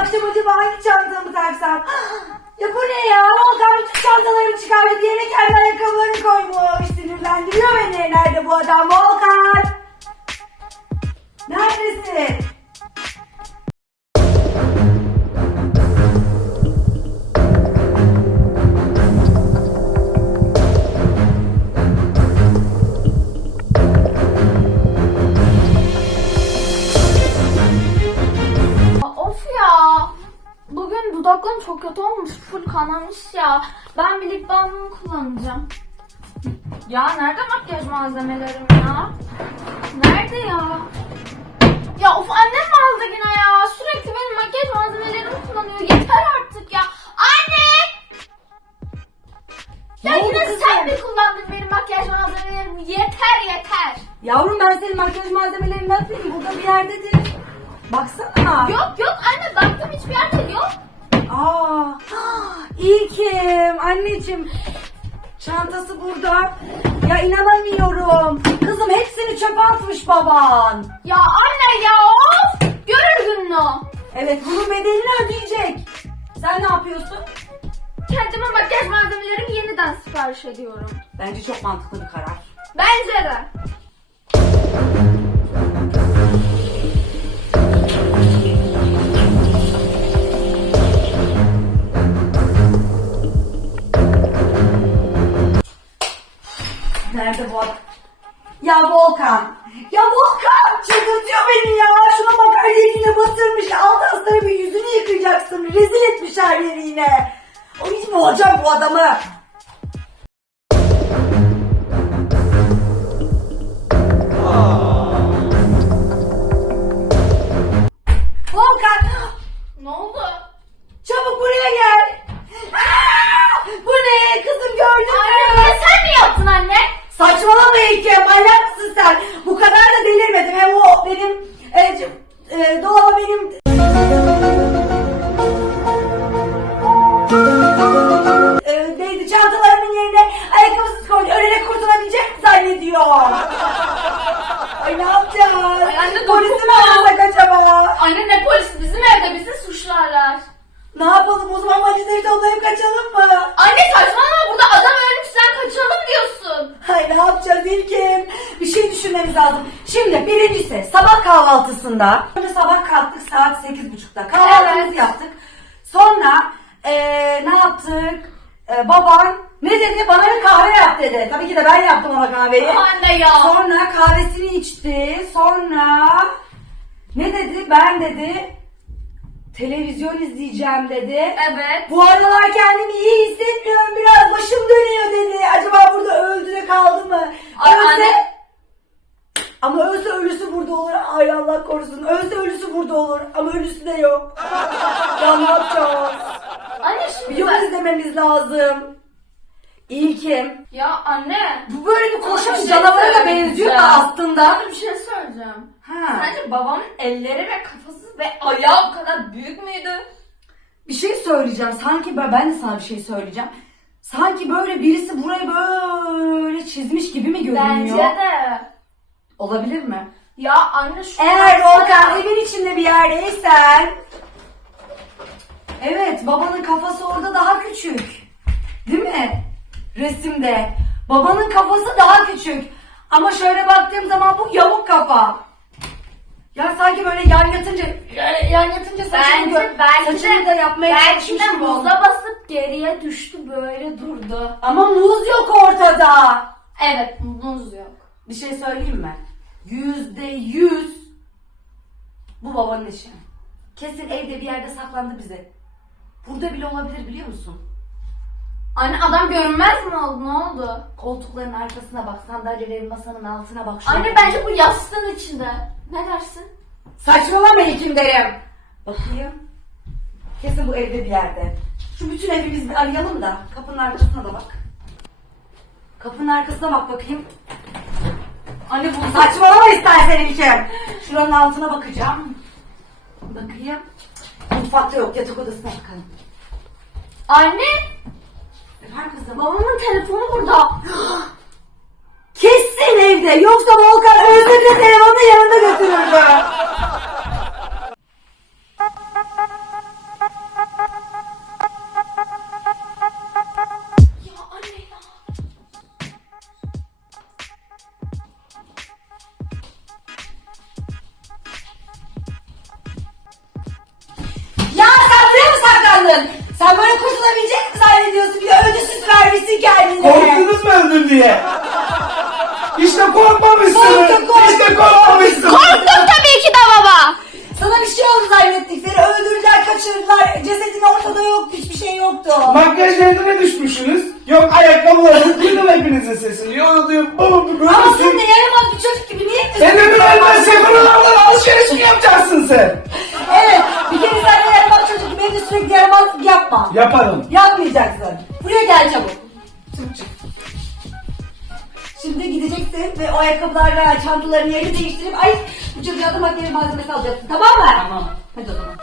akşam acaba hangi çantamı taksam? Ya bu ne ya? Volkan bütün çantalarımı çıkardı. Bir yere kendi ayakkabılarını koymuş. Sinirlendiriyor beni. Nerede bu adam Volkan? Neredesin? Kanamış ya. Ben bir lip balmını kullanacağım. Ya nerede makyaj malzemelerim ya? Nerede ya? Ya of annem mi aldı yine ya? Sürekli benim makyaj malzemelerimi kullanıyor. Yeter artık ya. Anne! Ya oldu yine kızım? sen mi kullandın benim makyaj malzemelerimi? Yeter yeter. Yavrum ben senin makyaj malzemelerini atayım. Burada bir yerdedir. Baksana. Yok yok anne baktım hiçbir yerde yok. Aa, İlkim, anneciğim. Çantası burada. Ya inanamıyorum. Kızım hepsini çöpe atmış baban. Ya anne ya of! Görür gününü. Evet bunun bedelini ödeyecek. Sen ne yapıyorsun? Kendime makyaj malzemelerimi yeniden sipariş ediyorum. Bence çok mantıklı bir karar. Bence de. Ya Volkan. Ya Volkan çıldırtıyor beni ya. Şuna bak her yerine batırmış. Alt hastane bir yüzünü yıkayacaksın. Rezil etmiş her yeri yine. O hiç mi olacak bu adamı? Volkan Ne oldu? çabuk buraya gel. Aa, bu ne kızım gördün mü? Anne sen mi yaptın anne? Anne, Polisi mi dokunma. arasak acaba? Anne ne polisi bizim evde bizi suçlarlar. Ne yapalım o zaman valizleri toplayıp kaçalım mı? Anne saçmalama burada adam ölmüş sen kaçalım diyorsun. Ay ne yapacağız İlkim? Bir şey düşünmemiz lazım. Şimdi birincisi sabah kahvaltısında. Önce sabah kalktık saat sekiz buçukta. Kahvaltımızı Evet. yaptık. Sonra eee, ne yaptık? Eee, baban ne dedi? Bana bir kahve yap dedi. Tabii ki de ben yaptım ama kahveyi. Anne ya. Sonra kahvesini içti. Sonra ne dedi? Ben dedi televizyon izleyeceğim dedi. Evet. Bu aralar kendimi iyi hissetmiyorum. Biraz başım dönüyor dedi. Acaba burada öldü de kaldı mı? Ay, Ölse... anne. Ama ölse ölüsü burada olur. Ay Allah korusun. Ölse ölüsü burada olur. Ama ölüsü de yok. ya ne yapacağız? Anne şimdi yol ben... izlememiz lazım. İlkim. Ya anne. Bu böyle bir Bir şey canavara da benziyor da aslında. Sana bir şey söyleyeceğim. Ha. Sence babamın elleri ve kafası ve ayağı bu kadar büyük müydü? Bir şey söyleyeceğim. Sanki ben, ben de sana bir şey söyleyeceğim. Sanki böyle birisi burayı böyle çizmiş gibi mi görünüyor? Bence de. Olabilir mi? Ya anne şu Eğer Volkan evin içinde bir yerdeysen Evet babanın kafası orada daha küçük Değil mi? Resimde Babanın kafası daha küçük Ama şöyle baktığım zaman bu yamuk kafa Ya sanki böyle yan yatınca Yan yatınca saçını, Bence gö- belki saçını de, da yapmaya belki de muza basıp geriye düştü böyle durdu. Ama muz yok ortada Evet muz yok. Bir şey söyleyeyim mi? Yüzde yüz bu babanın işi. Kesin evde bir yerde saklandı bize. Burada bile olabilir biliyor musun? Anne adam görünmez mi oldu ne oldu? Koltukların arkasına bak, sandalyelerin masanın altına bak. şöyle. Anne bence bu yastığın içinde. Ne dersin? Saçmalama hekim derim. Bakayım. Kesin bu evde bir yerde. Şu bütün evi biz bir arayalım da kapının arkasına da bak. Kapının arkasına bak bakayım. Anne bu saçmalama istersen hekim. Şuranın altına bakacağım. Bakayım. Mutfakta yok yatak odasına bakalım. Anne Efendim kızım. babamın telefonu burada. Kesin evde. Yoksa Volkan ölse bile telefonu yanında götürürdü. Sen böyle kurtulabilecek mi zannediyorsun? Bir de ödülsüz vermişsin kendine. Korktunuz mu öldüm diye? İşte korkmamışsınız. Korktum, korktum. İşte korkmamışsınız. Korktum tabii ki de baba. Sana bir şey oldu zannettik. Seni öldürdüler, kaçırdılar. Cesedin ortada yok, hiçbir şey yoktu. Makyaj rendine düşmüşsünüz. Yok ayakkabılarını duydum hepinizin sesini. Yok diyor bu böyle Ama sen sin- de yaramaz bir çocuk gibi niye Sen de bir elden seferolardan alışveriş mi yapacaksın sen? Yaparım. Yapmayacaksın. Buraya gel çabuk. Şimdi gideceksin ve o ayakkabılarla çantaların yerini değiştirip ay bu çocuğa da makyaj malzemesi alacaksın tamam mı? Tamam. Hadi o zaman.